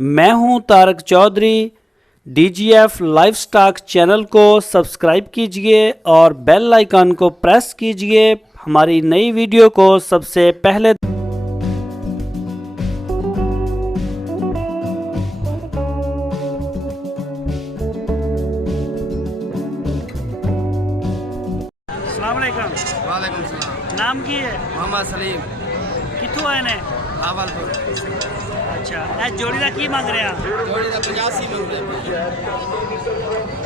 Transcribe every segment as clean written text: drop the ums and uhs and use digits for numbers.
मैं हूं Tarak Chaudhary. DGF livestock channel को सब्सक्राइब कीजिए और बेल आइकन को प्रेस कीजिए हमारी नई वीडियो को सबसे पहले। अस्सलामुअलैकुम। वालेकुम सलाम। नाम की है? मोहम्मद सलीम। कितों आए ने? भावलपुर। अच्छा, ए जोड़ी का की मंग रहे हैं? जोड़ी का 85 मंग रहे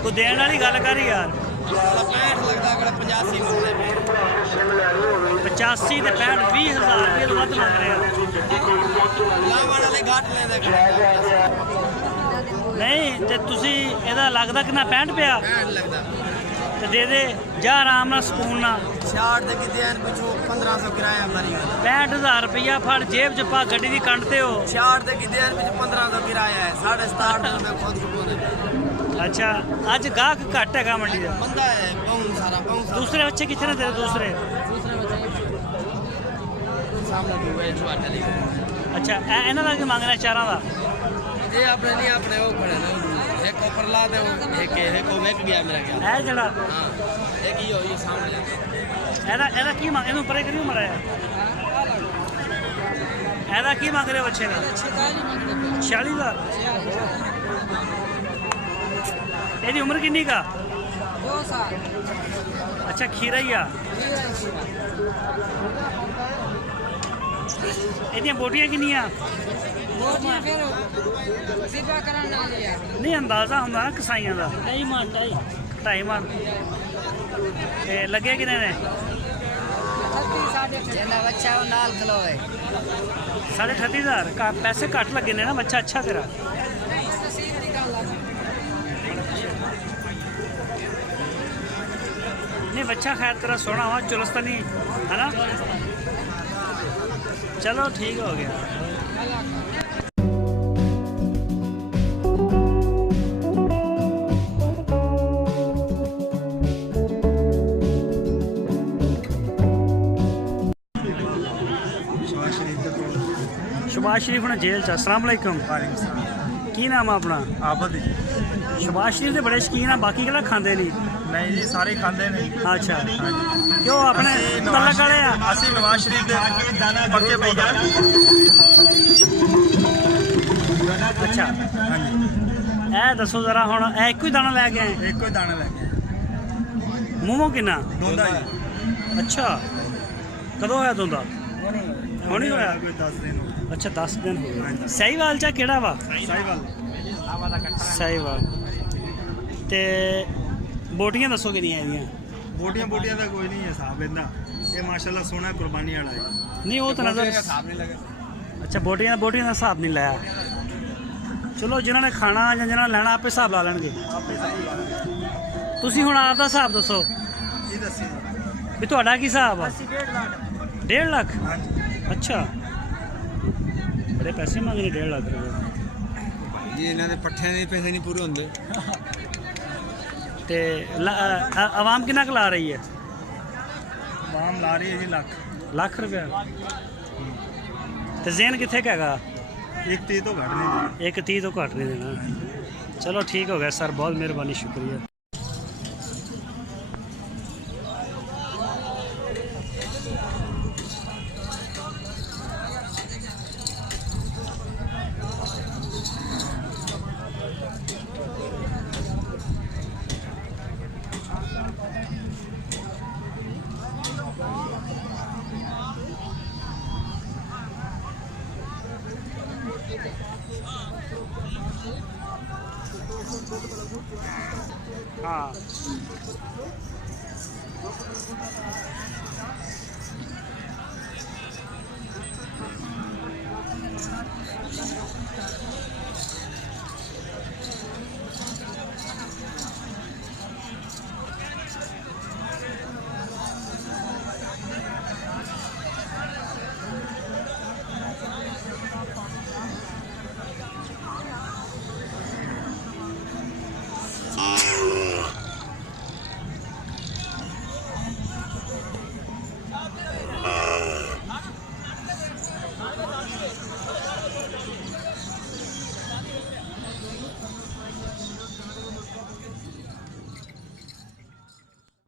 को देने वाली गल कर यार। 65 लगता है, 85 मंग रहे हैं। 85 ਤੇ 65 20,000 ਰੁਪਏ ਤੋਂ ਵੱਧ ਮੰਗ ਰਹੇ ਆ। ਲਾਵਾਂ ਵਾਲੇ ਘਾਟ ਲੈਂਦੇ ਨਹੀਂ ਤੇ ਤੁਸੀਂ ਇਹਦਾ ਲੱਗਦਾ ਕਿੰਨਾ 65 ਪਿਆ 65 ਲੱਗਦਾ ਤੇ ਦੇ ਦੇ ਜਾ ਆਰਾਮ ਨਾਲ ਸਕੂਨ ਨਾਲ। 66 ਦੇ ਕਿਤੇ ਐਨ ਪਿਛੋਂ 1500 ਕਿਰਾਇਆ ਮਾਰੀ ਗੱਲ। 65,000 ਰੁਪਇਆ ਫੜ ਜੇਬ ਚ ਪਾ, ਗੱਡੀ ਦੀ ਕੰਡ ਤੇ ਹੋ। 66 ਦੇ ਕਿਤੇ ਐਨ ਪਿਛੋਂ 1500 ਕਿਰਾਇਆ ਹੈ। 67 ਮੈਂ ਖੁਦ ਬੋਲ। ਅੱਛਾ, ਅੱਜ ਗਾਹਕ ਘੱਟ ਹੈਗਾ ਮੰਡੀ ਦਾ। ਬੰਦਾ ਹੈ ਬਹੁਤ ਸਾਰਾ ਦੂਸਰੇ ਬੱਚੇ ਕਿੱਥੇ ਨੇ ਤੇਰੇ ਦੂਸਰੇ? ਸਾਹਮਣੇ ਦੂਏ ਛੋਟੇ ਲਈ। ਅੱਛਾ, ਇਹਨਾਂ ਦਾ ਕੀ ਮੰਗਣਾ ਚਾਰਾਂ ਦਾ? ਇਹ ਆਪਣੇ ਨਹੀਂ ਆਪਣੇ ਉਹ ਖੜੇ ਨੇ। ਇੱਕ ਉੱਪਰ ਲਾ ਦੇ, ਇੱਕ ਉਹ ਵਿਕ ਗਿਆ ਮੇਰਾ ਗਿਆ। ਇਹ ਜਿਹੜਾ ਹਾਂ ਇੱਕ ਹੀ ਹੋਈ ਸਾਹਮਣੇ। ਇਹਦਾ ਕੀ ਮੰਗ, ਇਹਨੂੰ ਪਰੇ ਕਰਿਓ ਮਰਾਇਆ। ਇਹਦਾ ਕੀ ਮੰਗ ਰਹੇ ਬੱਚੇ ਦਾ? 46,000। ਇਹਦੀ ਉਮਰ ਕਿੰਨੀ ਕਾ? 2 ਸਾਲ। ਅੱਛਾ, ਖੀਰਾ ਹੀ ਆ। ਇਹਦੀਆਂ ਬੋਟੀਆਂ ਕਿੰਨੀਆਂ? ਬੋਟੀਆਂ ਫਿਰ ਸਿੱਧਾ ਕਰਨ ਨਾਲ ਹੀ ਆ। ਨਹੀਂ ਅੰਦਾਜ਼ਾ ਹੁੰਦਾ ਨਾ ਕਸਾਈਆਂ ਦਾ। 2.5 ਮਣ 2.5 ਮਣ। ਇਹ ਲੱਗੇ ਕਿੰਨੇ ਨੇ? 36 ਜਿੰਨਾ ਬੱਚਾ ਉਹ ਨਾਲ ਖਲੋਏ। 38,500। ਪੈਸੇ ਘੱਟ ਲੱਗੇ ਨੇ ਨਾ, ਬੱਚਾ ਅੱਛਾ ਤੇਰਾ। नहीं बच्चा खैर तेरा सोना हुआ चुलस्तानी है ना। चलो ठीक हो गया। शबाज शरीफ ने जेल च। अस्सलाम वालेकुम। की नाम है अपना? आबद जी। शबाज शरीफ के बड़े शकीन है, बाकी केड़ा खांदे नहीं? नहीं जी, ਸਾਰੇ ਖਾਂਦੇ ਨੇ। अच्छा, क्यों अपने तलक वाले आ? ਅਸੀਂ ਨਵਾਜ਼ ਸ਼ਰੀਫ ਦੇ ਪੱਕੇ ਭਾਈਜਾਨ। अच्छा, ਹਾਂਜੀ, ਇਹ ਦੱਸੋ ਜ਼ਰਾ ਹੁਣ ਇਹ ਇੱਕੋ ਹੀ ਦਾਣਾ ਲੈ ਕੇ ਆਏ? ਇੱਕੋ ਹੀ ਦਾਣਾ ਲੈ ਕੇ ਮੂੰਹੋਂ ਕਿੰਨਾ? ਦੋਂਦਾ ਜੀ। ਅੱਛਾ, ਕਦੋਂ ਹੋਇਆ ਦੋਂਦਾ? ਹੁਣੇ ਹੋਇਆ? ਕੋਈ 10 ਦਿਨ ਹੋ ਗਏ। ਅੱਛਾ, 10 ਦਿਨ ਹੋ ਗਏ। ਸਹੀਵਾਲ ਚਾ ਕਿਹੜਾ ਵਾ? ਸਾਈਵਾਲ। ਸਹੀਵਾਲ। ਤੇ ਬੋਟੀਆਂ ਦੱਸੋ ਕਿੰਨੀਆਂ ਇਹਦੀਆਂ? ਬੋਟੀਆਂ ਦਾ ਕੋਈ ਨਹੀਂ ਹਿਸਾਬ ਇਹਦਾ। ਇਹ ਮਾਸ਼ਾਅੱਲਾ ਸੋਹਣਾ ਕੁਰਬਾਨੀ ਵਾਲਾ ਹੈ। ਨਹੀਂ ਉਹ ਤਾਂ ਨਜ਼ਰ ਹਿਸਾਬ ਨਹੀਂ ਲੱਗਾ। ਅੱਛਾ, ਬੋਟੀਆਂ ਦਾ ਹਿਸਾਬ ਨਹੀਂ ਲਾਇਆ। ਚਲੋ ਜਿਨ੍ਹਾਂ ਨੇ ਖਾਣਾ ਜਾਂ ਜਿਨ੍ਹਾਂ ਨੇ ਲੈਣਾ ਆਪੇ ਹਿਸਾਬ ਲਾ ਲੈਣਗੇ। ਤੁਸੀਂ ਹੁਣ ਆਪ ਦਾ ਹਿਸਾਬ ਦੱਸੋ ਕੀ ਦੱਸੀ ਵੀ ਤੁਹਾਡਾ ਕੀ ਹਿਸਾਬ ਆ? 1.5 ਲੱਖ। ਹਾਂਜੀ। ਅੱਛਾ, ਬੜੇ ਪੈਸੇ ਮੰਗਦੇ 1.5 ਲੱਖ ਰੁਪਏ। ਜੀ ਇਹਨਾਂ ਦੇ ਪੱਠਿਆਂ ਦੇ ਪੈਸੇ ਨਹੀਂ ਪੂਰੇ ਹੁੰਦੇ। ਤੇ ਆਵਾਮ ਕਿੰਨਾ ਕੁ ਲਾ ਰਹੀ ਹੈ? ਆਵਾਮ ਲਾ ਰਹੀ ਹੈ ਜੀ ਲੱਖ ਰੁਪਇਆ। ਤੇ ਜ਼ੇਨ ਕਿੱਥੇ ਕੁ ਹੈਗਾ? 1 ਤੋਂ ਘੱਟ ਨਹੀਂ। 1.30 ਤੋਂ ਘੱਟ ਨਹੀਂ ਦੇਣਾ। ਚਲੋ ਠੀਕ ਹੋ ਗਿਆ ਸਰ, ਬਹੁਤ ਮਿਹਰਬਾਨੀ, ਸ਼ੁਕਰੀਆ। हाँ,